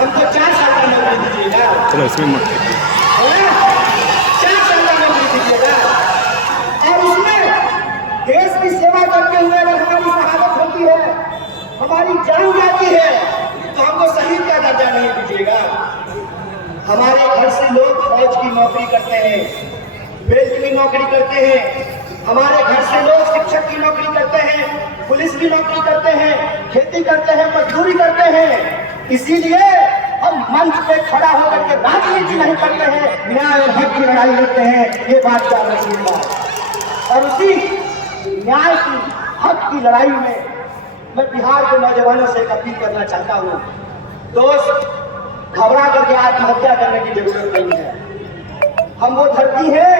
हमको 4 साल का नौकरी दीजिएगा, चलो इसमें मत 4 साल का नौकरी दीजिएगा, और उसमें देश की सेवा करते हुए अगर हमारी शहादत होती है, हमारी जान जाती है, तो हमको शहीद का दर्जा नहीं दीजिएगा। हमारे घर से लोग फौज की नौकरी करते हैं, बेल्ट की नौकरी करते हैं, हमारे घर से लोग शिक्षक की नौकरी करते हैं, पुलिस की नौकरी करते हैं, खेती करते हैं, मजदूरी करते हैं। इसीलिए हम मंच पे खड़ा होकर के राजनीति नहीं करते हैं, न्याय और हक की लड़ाई लड़ते हैं। ये बात क्या रसीद बात। और उसी न्याय की हक की लड़ाई में मैं बिहार के नौजवानों से एक अपील करना चाहता हूँ। दोस्त, घबरा करके आत्महत्या करने की जरूरत नहीं है। हम वो धरती है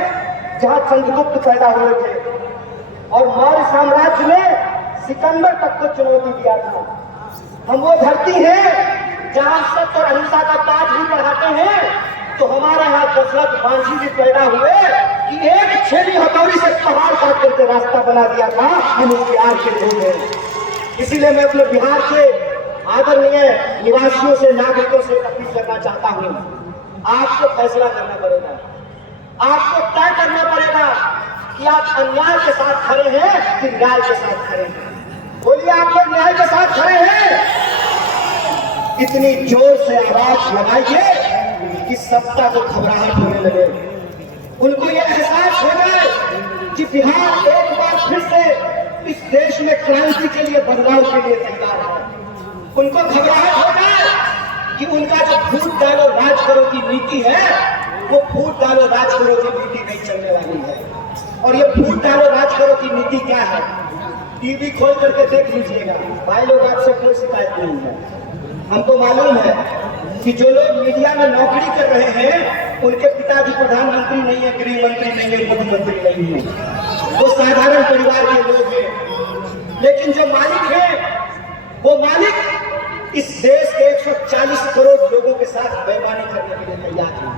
जहाँ चंद्रगुप्त पैदा हुए थे और मौर्य साम्राज्य ने सिकंदर तक को चुनौती दिया था। हम वो धरती है जहाँ सत्य और अहिंसा का पाठ भी पढ़ाते हैं। तो हमारे यहाँ दशरथ बांझी भी पैदा हुए कि एक छेली हथौड़ी से पहाड़ काट करके रास्ता बना दिया था। हम उस प्यार के लोग हैं। इसीलिए मैं अपने बिहार के आदरणीय निवासियों से, नागरिकों से अपील करना चाहता हूँ, आपको फैसला करना पड़ेगा, आपको तय करना पड़ेगा कि आप अन्याय के साथ खड़े हैं कि न्याय के साथ खड़े हैं। बोलिए, आप लोग न्याय के साथ खड़े हैं? इतनी जोर से आवाज लगाइए कि सत्ता को घबराहट होने लगे, उनको यह एहसास हो जाए कि बिहार एक बार फिर से इस देश में क्रांति के लिए, बदलाव के लिए तैयार है। उनको घबराहट हो जाए कि उनका जो फूट डालो राज करो की नीति है, वो फूट डालो राज करो की नीति नहीं चलने वाली है। और ये फूट डालो राज करो की नीति क्या है? टीवी खोल करके देख लीजिएगा, भाई लोग, आपसे कोई शिकायत नहीं है। हमको मालूम है कि जो लोग मीडिया में नौकरी कर रहे हैं, उनके पिताजी प्रधानमंत्री नहीं है, गृह मंत्री नहीं है, मुख्यमंत्री नहीं है, वो साधारण परिवार के लोग हैं। लेकिन जो मालिक है, वो मालिक इस देश के 140 करोड़ लोगों के साथ बेईमानी करने के लिए तैयार है।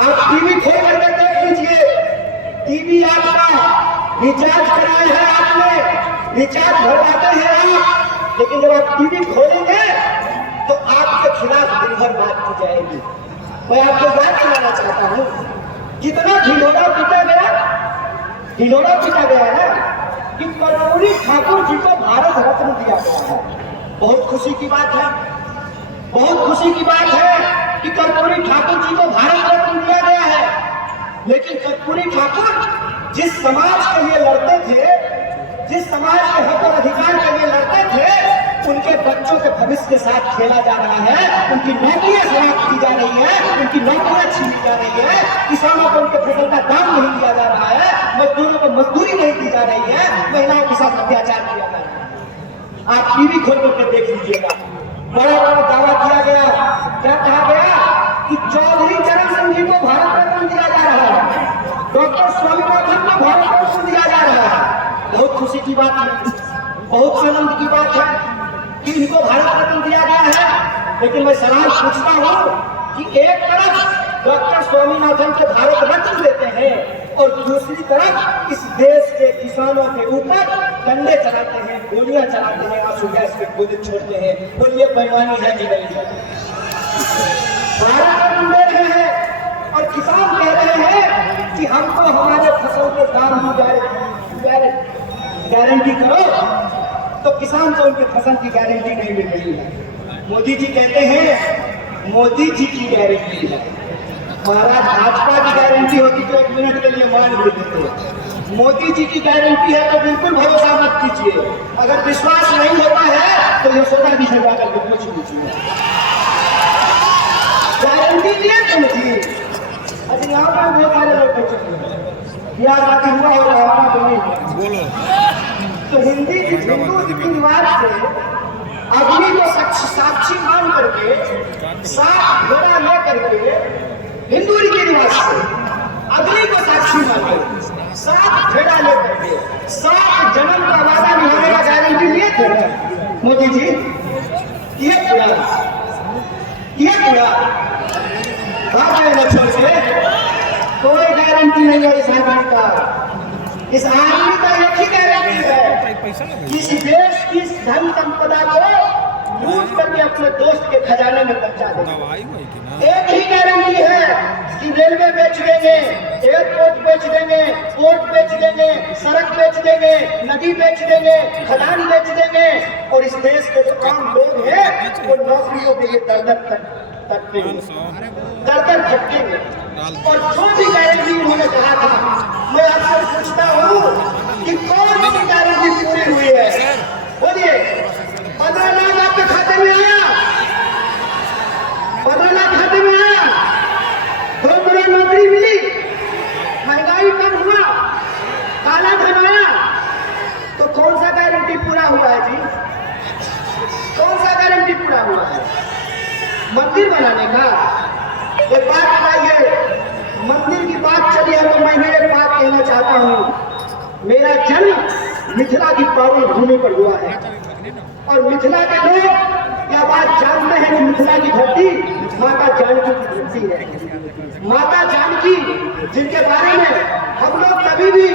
आप टीवी खोल करके देख लीजिए, टीवी आपका रिचार्ज कराए हैं आपने, रिचार्ज भरवाते हैं आप, लेकिन जब आप टीवी खोलेंगे तो आपके खिलाफ दिन भर बात की जाएगी। मैं आपको याद दिलाना चाहता हूँ, कितना ढिढोरा पीटा गया है कि कर्पूरी ठाकुर जी को भारत रत्न दिया गया है। बहुत खुशी की बात है, बहुत खुशी की बात है कि कर्पूरी ठाकुर जी को भारत रत्न दिया गया है। लेकिन कर्पूरी ठाकुर जिस समाज के लिए लड़ते थे, जिस समाज के हक और अधिकार के लिए लड़ते थे, उनके बच्चों के भविष्य के साथ खेला जा रहा है, उनकी नौकरियां समाप्त की जा रही है, उनकी नौकरियां छीनी जा रही है, किसानों को उनके फसल का दाम नहीं दिया जा रहा है, मजदूरों को मजदूरी नहीं दी जा रही है, महिलाओं के साथ अत्याचार किया जा रहा है। आप टीवी खोल करके देख लीजिएगा, बड़ा बड़ा दावा किया गया, क्या कहा गया कि चौधरी चरण सिंह जी को भारत रत्न दिया जा रहा है, डॉक्टर स्वामीनाथन को भारत रत्न दिया जा रहा है। बहुत खुशी की बात है, बहुत आनंद की बात है कि इनको भारत रत्न दिया गया है। लेकिन मैं सवाल पूछता हूँ कि एक तरफ डॉक्टर स्वामीनाथन को भारत रत्न देते हैं और दूसरी तरफ इस देश के किसानों के ऊपर डंडे चलाते हैं, गोलियां चलाते हैं, आंसू गैस के गोले छोड़ते हैं। बोलिए, बेईमानी है कि नहीं है? भारत रत्न दे रहे हैं और किसान कह रहे हैं कि हमको हमारे फसल के दाम की गारंटी करो, तो किसान को उनके फसल की गारंटी नहीं मिल रही है। मोदी जी कहते हैं मोदी जी की गारंटी है। महाराज, भाजपा की गारंटी होती तो 1 मिनट के लिए मान लेते। मोदी जी की गारंटी है तो बिल्कुल भरोसा मत कीजिए। अगर विश्वास नहीं होता है तो यशोदा जी से जाकर के पूछ लीजिए, गारंटी दिए तुम जी। अच्छा, यहाँ पर बहुत सारे लोग पूछेंगे बिहार बाकी हुआ और आपका तो नहीं बोलो। तो हिंदू रीति रिवाज से अग्नि को साक्षी मान करके, सात घोड़ा ले करके, हिंदू रीति रिवाज से अग्नि को साक्षी मान करके 7 घोड़ा ले करके 7 जन्म का वादा निभाने का गारंटी लिए थे मोदी जी। ये पूरा भाग गए न छोड़ के, कोई गारंटी नहीं है इस आदमी का। इस आदमी का एक ही गारंटी है कि इस देश की धन संपदा को लूट करके अपने दोस्त के खजाने में पहुंचा देंगे। एक ही गारंटी है कि रेलवे बेच देंगे, एयरपोर्ट बेच देंगे, पोर्ट बेच देंगे, सड़क बेच देंगे, नदी बेच देंगे, खदान बेच देंगे, और इस देश के जो आम लोग हैं वो नौकरियों के लिए दर दर भटकेंगे। और जो भी गारंटी उन्होंने कहा था, मैं आपसे पूछता हूँ कि कौन सी गारंटी पूरी हुई है? बोलिए। 15 लाख आपके खाते में आया? 15 लाख खाते में आया? 2 करोड़ नौकरी मिली? महंगाई कम हुआ? काला धन आया? तो कौन सा गारंटी पूरा हुआ है जी? कौन सा गारंटी पूरा हुआ है? मंदिर बनाने का? एक बात बताइए, मंदिर की बात चली है तो मैं एक बात कहना चाहता हूँ। मेरा जन्म मिथिला की पावन भूमि पर हुआ है, और मिथिला के लोग क्या बात जानते हैं कि मिथिला की धरती माता जानकी की धरती है। माता जानकी जिनके बारे में हम लोग कभी भी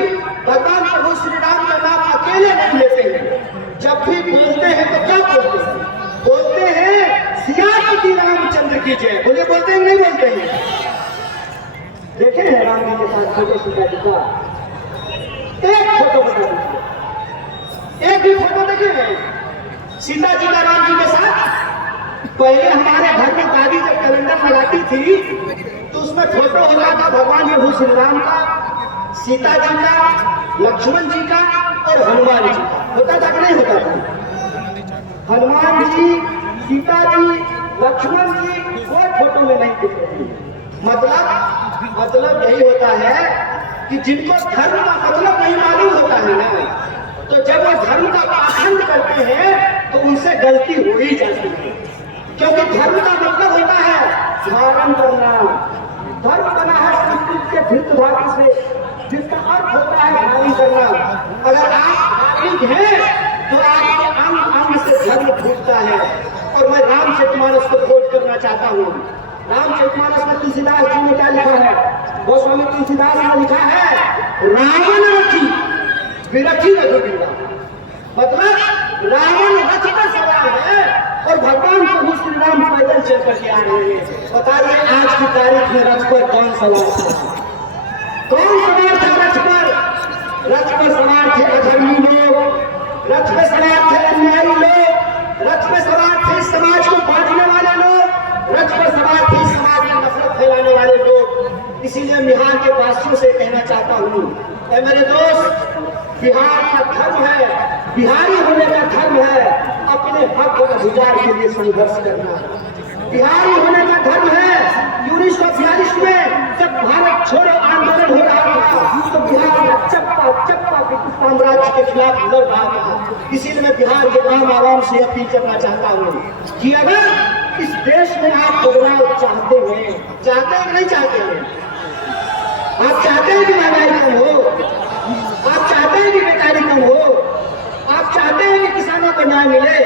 भगवान प्रभु श्री राम का नाम अकेले नहीं लेते हैं। जब भी बोलते हैं तो क्या बोलते हैं? बोलते हैं सियापति रामचंद्र की जय। बोले बोलते हैं नहीं बोलते हैं? देखे हैं राम जी के साथ छोटे सीता जी का एक फोटो बता दीजिए, एक भी फोटो देखे हैं सीता जी का राम जी के साथ? पहले हमारे घर में दादी जब कैलेंडर लगाती थी तो उसमें फोटो होता था भगवान प्रभु श्री राम का, सीता जी का, लक्ष्मण जी का और हनुमान जी का। होता था कि नहीं होता था? हनुमान जी, सीता जी, लक्ष्मण जी कोई फोटो में नहीं दिख रहे। मतलब यही होता है कि जिनको धर्म का मतलब नहीं मालूम होता है ना, तो जब वो धर्म का पाखंड करते हैं तो उनसे गलती हो ही जाती है। क्योंकि धर्म का मतलब होता है धारण करना। धर्म बना है संस्कृत के भिन्न धातु से, जिसका अर्थ होता है धारण करना। अगर आप धार्मिक हैं तो आपके अंग अंग से धर्म फूटता है। और मैं रामचरितमानस को कोट करना चाहता हूँ। रामचरितमानस में तुलसीदास जी ने क्या लिखा है? गोस्वामी तुलसीदास ने लिखा है, रावण रथी विरथी रघुवीरा। मतलब रावण रथ पर सवार है और भगवान प्रभु श्री राम पैदल चल करके आ रहे हैं। बताइए आज की तारीख में रथ पर कौन सवार था? कौन सवार था रथ पर? रथ पर सवार थे अधर्मी लोग, रथ पे सवार थे अन्यायी लोग, रथ पे सवार थे समाज को बांटने वाले लोग, रथ पर सवार थे समाज में नफरत फैलाने वाले लोग। इसीलिए बिहार के वासियों से कहना चाहता हूँ, मेरे दोस्त, बिहार का धर्म है, बिहारी होने का धर्म है अपने हक और अधिकार के लिए संघर्ष करना। बिहारी होने का धर्म है। 1942 में जब भारत छोड़ो आंदोलन हो रहा था तो बिहार में चप्पा चप्पा ब्रिटिश साम्राज्य के खिलाफ लड़ रहा था। इसीलिए मैं बिहार के आम आवाम से अपील करना चाहता हूँ कि अगर इस देश में आप बदलाव चाहते हैं, चाहते हैं कि नहीं चाहते हैं? आप चाहते हैं कि महंगाई कम हो? आप चाहते हैं कि बेकारी कम हो? आप चाहते हैं कि किसानों को न्याय मिले?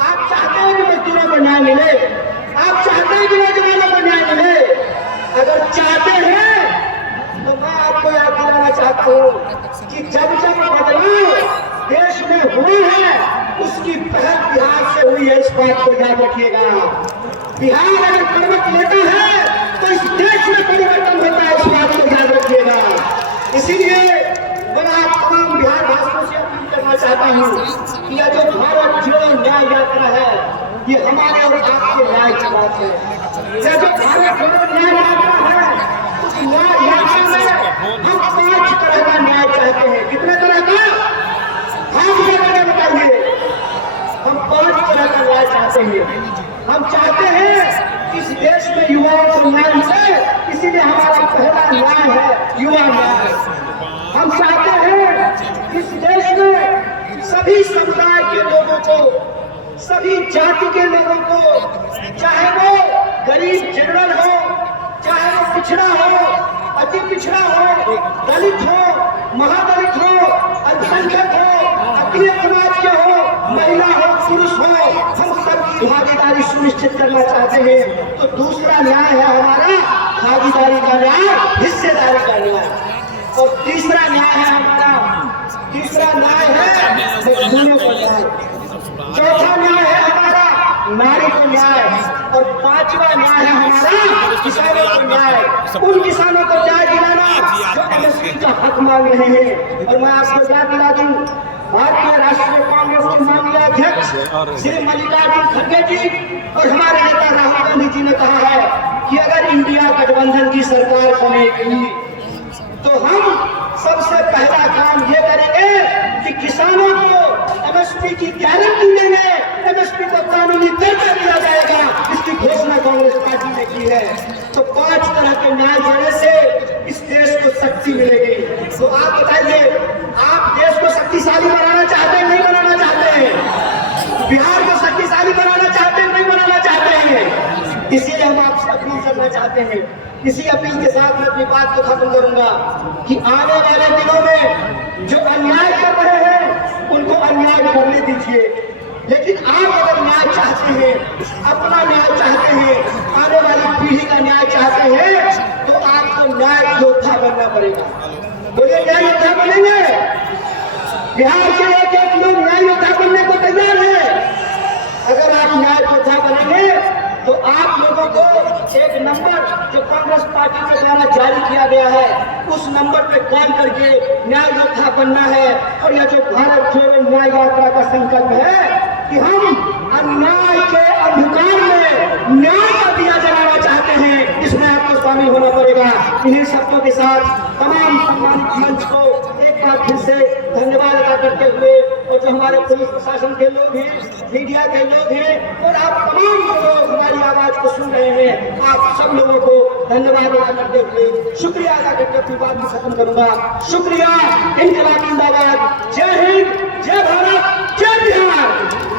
आप चाहते हैं कि मजदूरों को न्याय मिले? आप चाहते हैं कि नौजवानों को न्याय मिले? अगर चाहते हैं तो मैं आपको याद दिलाना चाहता हूँ कि जब जब बदलाव देश में हुए हैं उसकी पहल बिहार से हुई है। इस बात को याद रखिएगा। बिहार अगर करवट लेता है तो इस देश में परिवर्तन होता है। इस बात को याद रखिएगा। इसीलिए मैं आप तमाम बिहार वासियों से अपील करना चाहता हूँ कि यह जो भारत जोड़ो न्याय यात्रा है ये हमारे और आपके न्याय की बात है। यह जो भारत जोड़ो न्याय यात्रा है उस न्याय यात्रा में हम 5 तरह का न्याय चाहते हैं। कितने तरह का? हम बताइए। हम 5 तरह का न्याय चाहते हैं। हम चाहते हैं इस देश में युवाओं को न्याय मिले, इसीलिए हमारा पहला न्याय है युवा न्याय। हम चाहते हैं इस देश में सभी समुदाय के लोगों को, सभी जाति के लोगों को, चाहे वो गरीब जनरल हो, चाहे वो पिछड़ा हो, अति पिछड़ा हो, दलित हो, महादलित हो, अल्पसंख्यक हो, अति समाज के हो, महिला हो, पुरुष हो, हम सबकी भागीदारी सुनिश्चित करना चाहते हैं। तो दूसरा न्याय है हमारा भागीदारी का न्याय, हिस्सेदारी का न्याय। और तीसरा न्याय है हमारा, तीसरा न्याय है मजदूरों का न्याय। चौथा न्याय है हमारा नारी को न्याय, और पांचवा न्याय है हमारा किसानों को न्याय। उन किसानों को न्याय दिलाना जो एमएसपी का हक मांग रहे हैं। और मैं आपको याद दिला दूं, भारतीय राष्ट्रीय कांग्रेस के माननीय अध्यक्ष श्री मल्लिकार्जुन खड़गे जी और हमारे नेता राहुल गांधी जी ने कहा है कि अगर इंडिया गठबंधन की सरकार बनेगी तो हम सबसे पहला काम ये करेंगे कि किसानों को एमएसपी की गारंटी देंगे, एमएसपी को कानूनी दर्जा दिया जाएगा। इसकी घोषणा कांग्रेस पार्टी ने की है। तो 5 तरह के न्याय देने से इस देश को शक्ति मिलेगी। तो आप बताइए, आप देश को शक्तिशाली बनाना चाहते हैं, नहीं बनाना चाहते हैं? बिहार को शक्तिशाली बनाना चाहते हैं, नहीं बनाना चाहते हैं? इसीलिए हम आपसे अपील करना चाहते हैं। इसी अपील के साथ मैं अपनी बात को खत्म करूंगा कि आने वाले दिनों में जो अन्याय कर रहे हैं उनको अन्याय करने दीजिए, लेकिन आप अगर न्याय चाहते हैं, अपना न्याय चाहते हैं, आने वाली पीढ़ी का न्याय चाहते हैं, तो आपको न्याय योद्धा बनना पड़ेगा। बोलिए, न्याय योद्धा बनेंगे? बिहार के एक लोग न्याय योद्धा बनने को तैयार है। अगर आप न्याय योद्धा बनेंगे तो आप लोगों को एक नंबर जो कांग्रेस पार्टी के द्वारा जारी किया गया है उस नंबर पे कॉल करके न्याय योद्धा बनना है। और यह जो भारत जोड़ो न्याय यात्रा का संकल्प है कि हम अन्याय के अंधकार में न्याय का दिया जलाना चाहते हैं, इसमें आपको शामिल होना पड़ेगा। इन्हीं शब्दों के साथ तमाम सम्मानित मंच को एक बार फिर से धन्यवाद अदा करते हुए, और जो हमारे पुलिस प्रशासन के लोग हैं, मीडिया के लोग हैं, और आप तमाम लोग हमारी आवाज को सुन रहे हैं, आप सब लोगों को धन्यवाद अदा करते हुए, शुक्रिया अदा करके अपनी बात को खत्म करूंगा। शुक्रिया। इंकलाब जिंदाबाद। जय हिंद, जय भारत, जय बिहार।